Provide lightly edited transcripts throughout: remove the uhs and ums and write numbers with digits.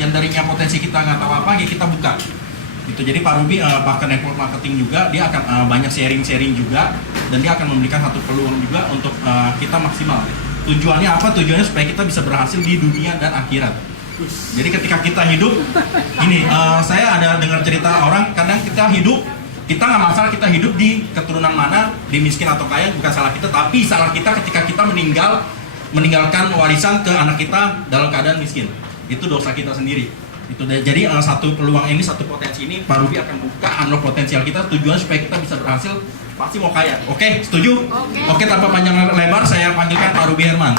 yang darinya potensi kita nggak tahu apa, ya kita buka. Gitu. Jadi Pak Ruby bahkan network marketing juga, dia akan banyak sharing-sharing juga, dan dia akan memberikan satu peluang juga untuk kita maksimal. Tujuannya apa? Tujuannya supaya kita bisa berhasil di dunia dan akhirat. Jadi ketika kita hidup, ini saya ada dengar cerita orang, kadang kita hidup, kita nggak masalah kita hidup di keturunan mana, di miskin atau kaya, bukan salah kita, tapi salah kita ketika kita meninggalkan warisan ke anak kita dalam keadaan miskin. Itu dosa kita sendiri. Itu jadi satu peluang ini, satu potensi ini, Pak Ruby akan buka unlock potensial kita, tujuan supaya kita bisa berhasil, pasti mau kaya. Oke, setuju? Oke, tanpa panjang lebar, saya panggilkan Pak Ruby Herman.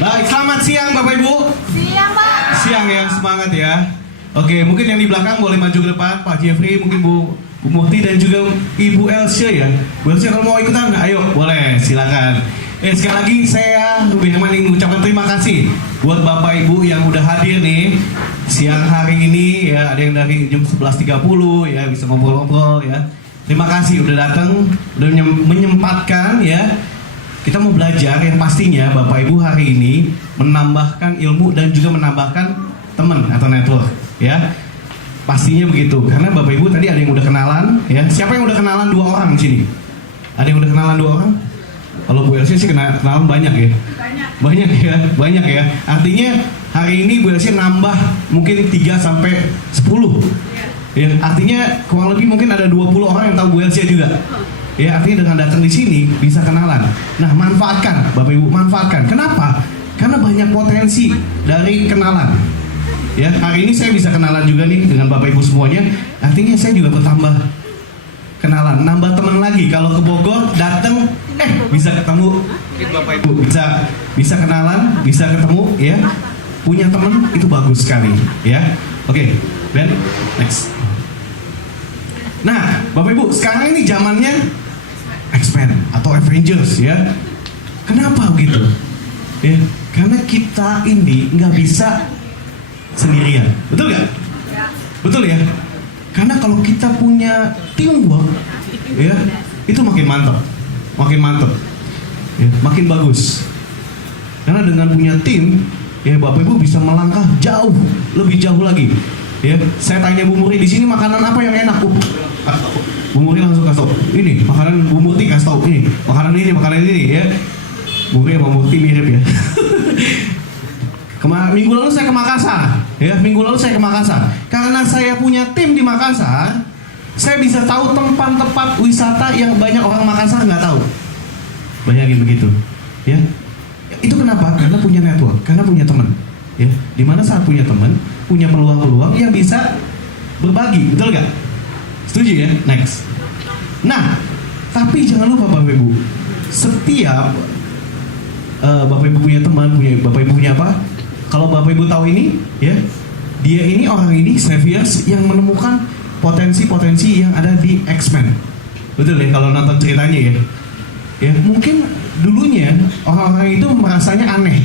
Baik, selamat siang Bapak Ibu. Siang, Pak. Siang ya, semangat ya. Oke, mungkin yang di belakang boleh maju ke depan, Pak Jeffrey, mungkin Bu Murti dan juga Ibu Elsie ya. Bu Elsie kalau mau ikutan, ayo boleh, silakan. Sekali lagi saya Ruby Herman ingin mengucapkan terima kasih buat Bapak Ibu yang udah hadir nih siang hari ini ya, ada yang dari jam 11.30 ya, bisa ngobrol-ngobrol ya. Terima kasih udah datang, udah menyempatkan ya. Kita mau belajar yang pastinya Bapak Ibu hari ini menambahkan ilmu dan juga menambahkan teman atau network ya. Pastinya begitu, karena Bapak Ibu tadi ada yang udah kenalan ya. Siapa yang udah kenalan 2 orang di sini? Ada yang udah kenalan 2 orang? Kalau Bu Elsie sih kenalan banyak ya. Banyak ya. Artinya hari ini Bu Elsie nambah mungkin 3 sampai 10. Ya, artinya kurang lebih mungkin ada 20 orang yang tahu Bu Elsie juga. Ya, artinya dengan datang di sini bisa kenalan. Nah, manfaatkan Bapak Ibu, manfaatkan. Kenapa? Karena banyak potensi dari kenalan. Ya, hari ini saya bisa kenalan juga nih dengan Bapak Ibu semuanya. Artinya saya juga bertambah kenalan, nambah teman lagi. Kalau ke Bogor datang, bisa ketemu Bapak Ibu, bisa kenalan, bisa ketemu, ya. Punya teman itu bagus sekali, ya. Oke, Ben, next. Nah, Bapak Ibu, sekarang ini zamannya X-Men atau Avengers, ya. Kenapa begitu? Ya, karena kita ini nggak bisa sendirian, betul nggak? Betul ya? Karena kalau kita punya teamwork, ya, itu makin mantap, ya, makin bagus. Karena dengan punya tim, ya Bapak Ibu bisa melangkah jauh, lebih jauh lagi. Ya, saya tanya Bu Murti di sini makanan apa yang enak, Bu? Bu Murti langsung kasih tau, ini makanan Bu Murti kasih tau, ini makanan ini, ya. Bu Murti sama Murti mirip ya. Minggu lalu saya ke Makassar, ya. Karena saya punya tim di Makassar, saya bisa tahu tempat-tempat wisata yang banyak orang Makassar nggak tahu. Bayangin begitu, ya. Itu kenapa? Karena punya network, karena punya teman, ya. Dimana saat punya teman, punya peluang-peluang yang bisa berbagi, betul nggak? Setuju ya? Next. Nah, tapi jangan lupa Bapak Ibu, setiap Bapak Ibu punya teman, Bapak Ibu punya apa? Kalau Bapak Ibu tahu ini, ya, dia ini orang ini Xaviers yang menemukan potensi-potensi yang ada di X-Men. Betul ya kalau nonton ceritanya ya. Ya, mungkin dulunya orang-orang itu merasanya aneh.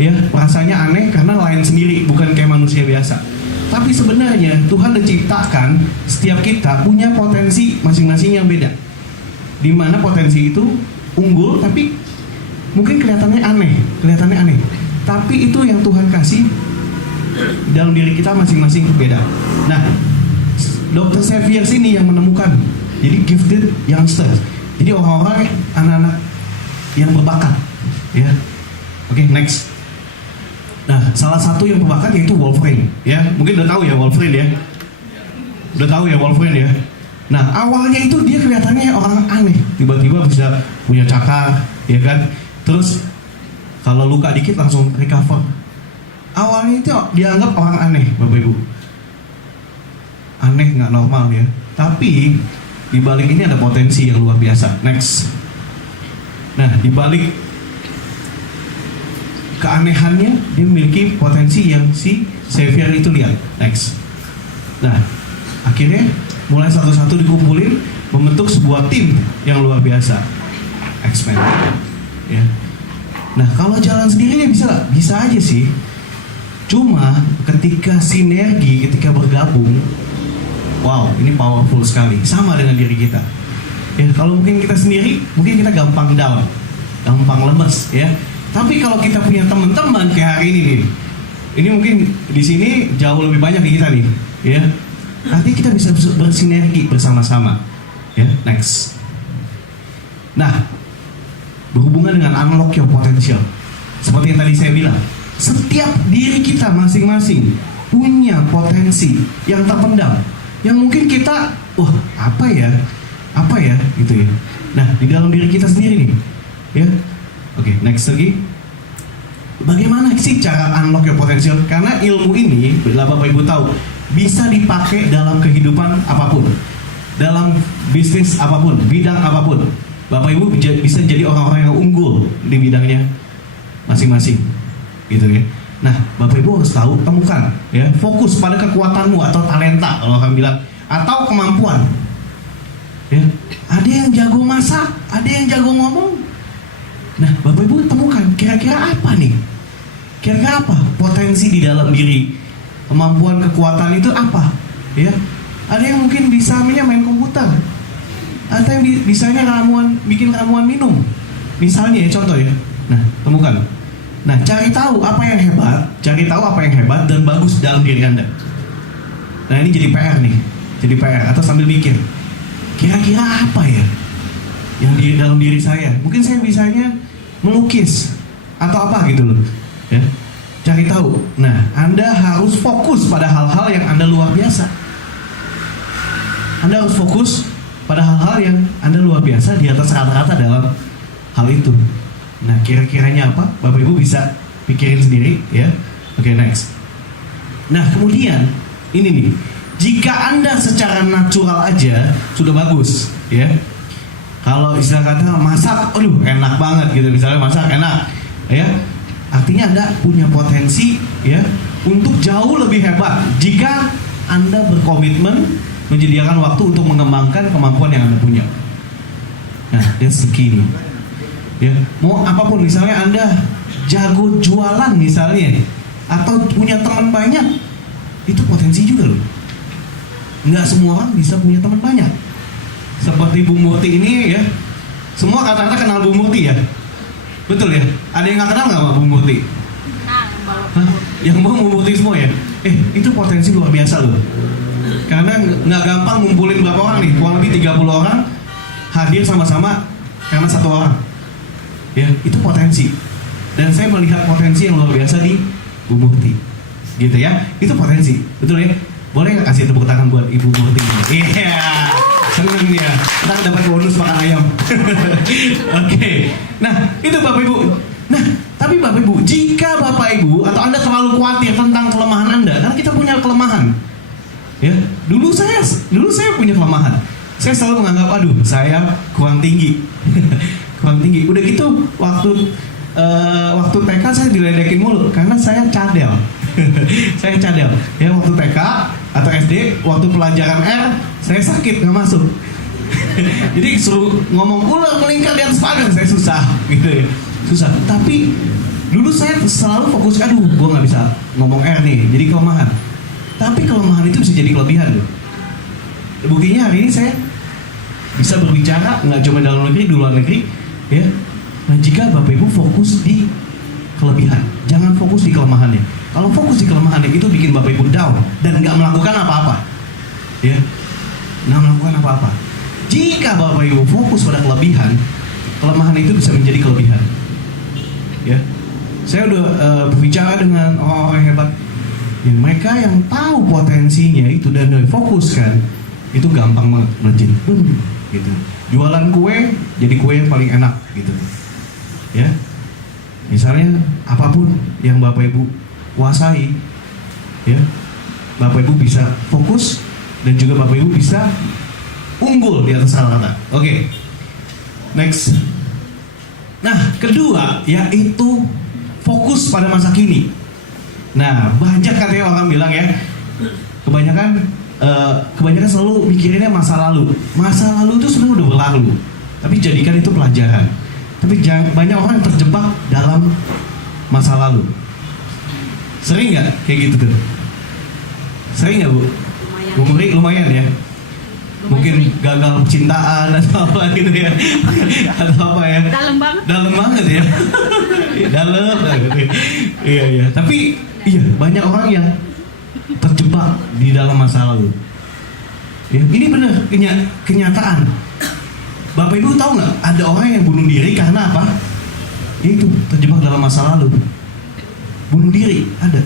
Ya, merasanya aneh karena lain sendiri, bukan kayak manusia biasa. Tapi sebenarnya Tuhan menciptakan setiap kita punya potensi masing-masing yang beda. Di mana potensi itu unggul tapi mungkin kelihatannya aneh. Tapi itu yang Tuhan kasih dalam diri kita masing-masing berbeda. Nah, Dr. Xaviers ini yang menemukan, jadi gifted youngsters. Jadi orang-orang, anak-anak yang berbakat, ya. Oke, next. Nah, salah satu yang berbakat yaitu Wolverine, ya. Mungkin udah tahu ya Wolverine ya. Nah, awalnya itu dia kelihatannya orang aneh, tiba-tiba bisa punya cakar, ya kan. Terus kalau luka dikit langsung recover. Awalnya itu dianggap orang aneh, Bapak Ibu. Aneh, nggak normal ya. Tapi di balik ini ada potensi yang luar biasa. Next. Nah, di balik keanehannya dia memiliki potensi yang si Xavier itu lihat. Next. Nah, akhirnya mulai satu-satu dikumpulin membentuk sebuah tim yang luar biasa. X-Men. Ya. Nah, kalau jalan sendiri ya bisa aja sih. Cuma ketika sinergi, ketika bergabung, wow, ini powerful sekali. Sama dengan diri kita. Ya, kalau mungkin kita sendiri, mungkin kita gampang down, gampang lemes, ya. Tapi kalau kita punya teman-teman kayak ini mungkin di sini jauh lebih banyak di kita nih, ya. Nanti kita bisa bersinergi bersama-sama, ya. Next. Nah, berhubungan dengan unlock your potential, seperti yang tadi saya bilang, setiap diri kita masing-masing punya potensi yang terpendam, yang mungkin kita, wah apa ya, gitu ya. Nah, di dalam diri kita sendiri nih, ya. Oke, next lagi. Bagaimana sih cara unlock your potential? Karena ilmu ini, bila Bapak Ibu tahu, bisa dipakai dalam kehidupan apapun, dalam bisnis apapun, bidang apapun. Bapak Ibu bisa jadi orang-orang yang unggul di bidangnya masing-masing, gitu ya. Nah, Bapak Ibu harus tahu, temukan, ya, fokus pada kekuatanmu atau talenta, kalau orang bilang, atau kemampuan. Ya, ada yang jago masak, ada yang jago ngomong. Nah, Bapak Ibu temukan kira-kira apa nih? Kira-kira apa potensi di dalam diri? Kemampuan, kekuatan itu apa? Ya, ada yang mungkin bisa main komputer, atau yang bisanya bikin ramuan minum, misalnya ya, contoh ya. Nah, temukan. Nah, cari tahu apa yang hebat dan bagus dalam diri Anda. Nah, ini jadi PR nih, atau sambil mikir, kira-kira apa ya yang di dalam diri saya? Mungkin saya bisanya melukis atau apa gitu loh, ya. Cari tahu. Nah, Anda harus fokus pada hal-hal yang Anda luar biasa. Anda harus fokus pada hal-hal yang Anda luar biasa di atas rata-rata dalam hal itu. Nah, kira-kiranya apa? Bapak Ibu bisa pikirin sendiri, ya. Oke, next. Nah, kemudian ini nih, jika Anda secara natural aja sudah bagus, ya. Kalau istilah kata masak, aduh enak banget gitu, misalnya masak enak, ya. Artinya Anda punya potensi, ya, untuk jauh lebih hebat jika Anda berkomitmen menyediakan waktu untuk mengembangkan kemampuan yang Anda punya. Nah, that's the key nih. Ya, mau apapun, misalnya Anda jago jualan misalnya, atau punya teman banyak, itu potensi juga loh. Nggak semua orang bisa punya teman banyak. Seperti Bu Murti ini ya, semua kata-kata kenal Bu Murti ya, betul ya? Ada yang nggak kenal nggak sama Bu Murti? Hah? Yang mau Bu Murti semua ya? Itu potensi luar biasa loh. Karena nggak gampang ngumpulin berapa orang nih, kurang lebih 30 orang hadir sama-sama karena satu orang. Ya, itu potensi. Dan saya melihat potensi yang luar biasa di Bu Murti, gitu ya. Itu potensi, betul ya? Boleh nggak kasih tepuk tangan buat Ibu Murti? Iya, seneng dia. Ntar dapat bonus makan ayam. Oke. Nah, itu Bapak Ibu. Nah, tapi Bapak Ibu, jika Bapak Ibu atau Anda terlalu khawatir tentang kelemahan Anda, karena kita punya kelemahan. Ya, dulu saya punya kelemahan. Saya selalu menganggap, aduh, saya kurang tinggi. Kurang tinggi. Udah gitu, waktu TK saya diledekin mulu karena saya cadel. Saya cadel. Ya, waktu TK atau SD, waktu pelajaran R, saya sakit nggak masuk. Jadi suruh ngomong ular melingkar di atas pagar, saya susah, gitu ya. Susah. Tapi dulu saya selalu fokus, aduh, gue nggak bisa ngomong R nih, jadi kelemahan. Tapi kelemahan itu bisa jadi kelebihan loh. Buktinya hari ini saya bisa berbicara nggak cuma dalam negeri, di luar negeri, ya. Nah, jika Bapak Ibu fokus di kelebihan, jangan fokus di kelemahannya. Kalau fokus di kelemahannya itu bikin Bapak Ibu down dan nggak melakukan apa-apa, ya, nggak melakukan apa-apa. Jika Bapak Ibu fokus pada kelebihan, kelemahan itu bisa menjadi kelebihan, ya. Saya udah berbicara dengan orang-orang hebat, ya, mereka yang tahu potensinya itu dan fokuskan, itu gampang banget melejit, gitu. Jualan kue jadi kue yang paling enak, gitu, ya. Misalnya apapun yang Bapak Ibu kuasai, ya, Bapak Ibu bisa fokus dan juga Bapak Ibu bisa unggul di atas rata-rata. Oke, next. Nah, kedua yaitu fokus pada masa kini. Nah, banyak katanya orang bilang ya, kebanyakan selalu mikirinnya masa lalu. Masa lalu itu sebenarnya udah berlalu, tapi jadikan itu pelajaran. Tapi banyak orang yang terjebak dalam masa lalu. Sering nggak kayak gitu tuh? Sering nggak Bu? Lumayan. Bu Muri lumayan ya. Mungkin gagal percintaan atau apa gitu ya. Atau apa ya. Dalam banget. Dalam banget ya. Dalam banget. Iya. Tapi iya, banyak orang yang terjebak di dalam masa lalu. Ya, ini benar kenyataan. Bapak Ibu tahu nggak ada orang yang bunuh diri karena apa? Itu terjebak dalam masa lalu. Bunuh diri ada.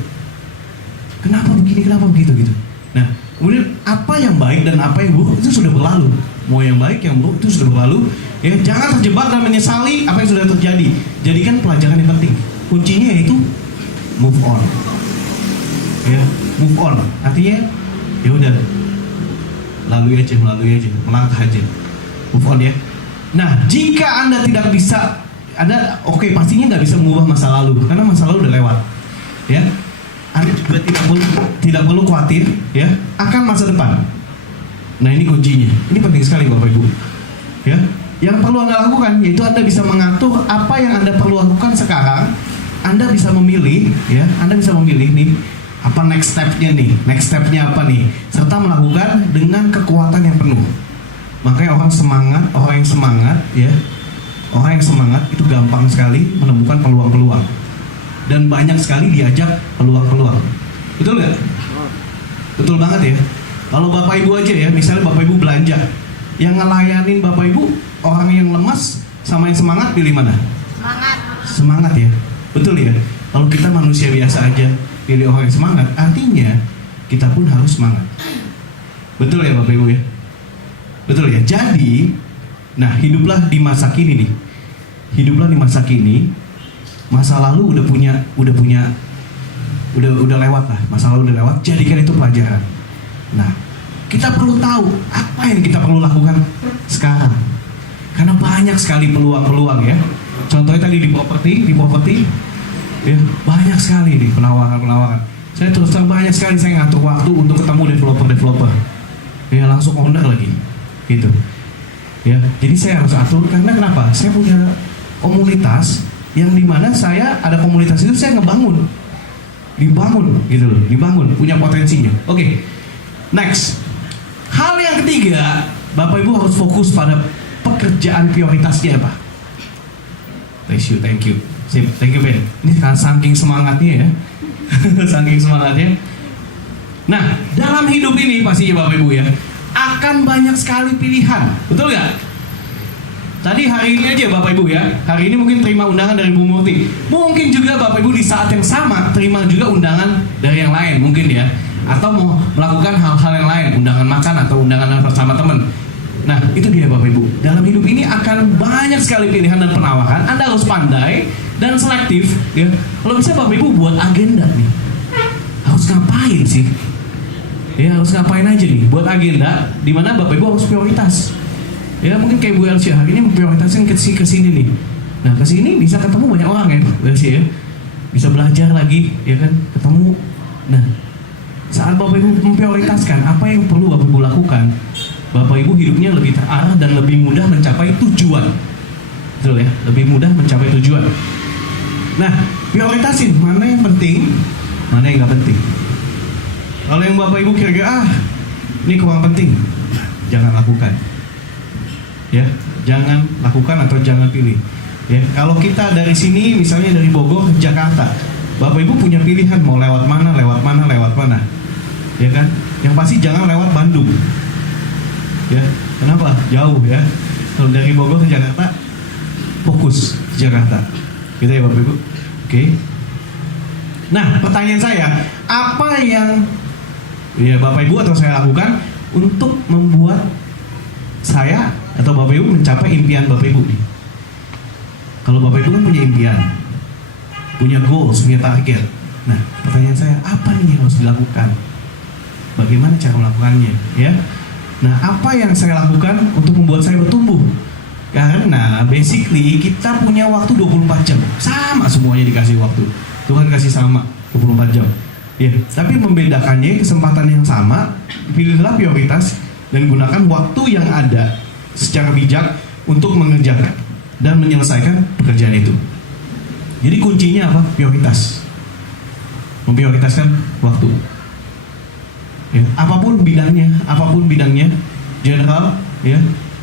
Kenapa begini? Kenapa begitu gitu? Nah, kemudian apa yang baik dan apa yang buruk itu sudah berlalu. Mau yang baik, yang buruk itu sudah berlalu. Ya, jangan terjebak dan menyesali apa yang sudah terjadi. Jadikan pelajaran yang penting. Kuncinya yaitu move on. Ya, move on. Artinya ya udah, melalui aja, melangkah aja. Move on ya. Nah, jika Anda tidak bisa, pastinya nggak bisa mengubah masa lalu karena masa lalu udah lewat. Ya, Anda juga tidak perlu khawatir ya akan masa depan. Nah, ini kuncinya. Ini penting sekali Bapak Ibu. Ya, yang perlu Anda lakukan yaitu Anda bisa mengatur apa yang Anda perlu lakukan sekarang. Anda bisa memilih, ya. Anda bisa memilih nih apa next step-nya nih. Next step-nya apa nih? Serta melakukan dengan kekuatan yang penuh. Makanya orang yang semangat itu gampang sekali menemukan peluang-peluang. Dan banyak sekali diajak peluang-peluang. Betul nggak? Betul banget ya. Kalau Bapak Ibu aja ya, misalnya Bapak Ibu belanja, yang ngelayanin Bapak Ibu orang yang lemas sama yang semangat, pilih mana? Semangat ya. Betul ya. Kalau kita manusia biasa aja pilih orang yang semangat, artinya kita pun harus semangat. Betul ya Bapak Ibu ya? Betul ya. Jadi, nah hiduplah di masa kini nih. Hiduplah di masa kini. Masa lalu udah lewat lah. Masa lalu udah lewat. Jadikan itu pelajaran. Nah, kita perlu tahu apa yang kita perlu lakukan sekarang. Karena banyak sekali peluang-peluang ya. Contohnya tadi di properti, ya banyak sekali nih penawaran. Saya terus terang banyak sekali saya ngatur waktu untuk ketemu developer. Ya langsung owner lagi, gitu. Ya, jadi saya harus atur karena kenapa? Saya punya komunitas yang dimana saya ada komunitas itu saya dibangun gitu loh, punya potensinya. Oke. Next, hal yang ketiga, Bapak Ibu harus fokus pada pekerjaan prioritasnya apa? Thank you. Sip, thank you Ben. Ini saking semangatnya ya, saking semangatnya. Nah, dalam hidup ini pastinya Bapak Ibu ya, akan banyak sekali pilihan, betul nggak? Tadi hari ini aja Bapak Ibu ya, hari ini mungkin terima undangan dari Bu Murti. Mungkin juga Bapak Ibu di saat yang sama terima juga undangan dari yang lain mungkin ya. Atau mau melakukan hal-hal yang lain, undangan makan atau undangan bersama teman. Nah, itu dia Bapak Ibu. Dalam hidup ini akan banyak sekali pilihan dan penawaran. Anda harus pandai dan selektif ya. Kalau bisa Bapak Ibu buat agenda nih. Harus ngapain sih? Ya, harus ngapain aja nih? Buat agenda di mana Bapak Ibu harus prioritas. Ya, mungkin kayak Bu Elsia hari ini memprioritaskan ke sini nih. Nah, ke sini bisa ketemu banyak orang ya, Bu Elsia ya. Bisa belajar lagi, ya kan? Ketemu. Nah, saat Bapak Ibu memprioritaskan apa yang perlu Bapak Ibu lakukan, Bapak Ibu hidupnya lebih terarah dan lebih mudah mencapai tujuan. Betul ya? Lebih mudah mencapai tujuan. Nah, prioritasin mana yang penting, mana yang nggak penting. Kalau yang Bapak Ibu kira-kira ini kurang penting, jangan lakukan. Ya, jangan lakukan atau jangan pilih. Ya, kalau kita dari sini misalnya dari Bogor ke Jakarta, Bapak Ibu punya pilihan mau lewat mana. Ya kan? Yang pasti jangan lewat Bandung. Ya, kenapa? Jauh ya. Kalau dari Bogor ke Jakarta, fokus Jakarta. Gitu ya Bapak Ibu. Oke. Nah, pertanyaan saya, apa yang ya Bapak Ibu atau saya lakukan untuk membuat saya atau Bapak Ibu mencapai impian Bapak Ibu nih? Kalau Bapak Ibu kan punya impian, punya goals, punya target. Nah, pertanyaan saya, apa nih yang harus dilakukan? Bagaimana cara melakukannya? Ya. Nah, apa yang saya lakukan untuk membuat saya bertumbuh? Karena basically kita punya waktu 24 jam. Sama semuanya dikasih waktu. Tuhan kasih sama 24 jam. Ya, tapi membedakannya kesempatan yang sama, pilihlah prioritas dan gunakan waktu yang ada secara bijak untuk mengerjakan dan menyelesaikan pekerjaan itu. Jadi kuncinya apa? Prioritas. Memprioritaskan waktu. Ya, apapun bidangnya, general, ya.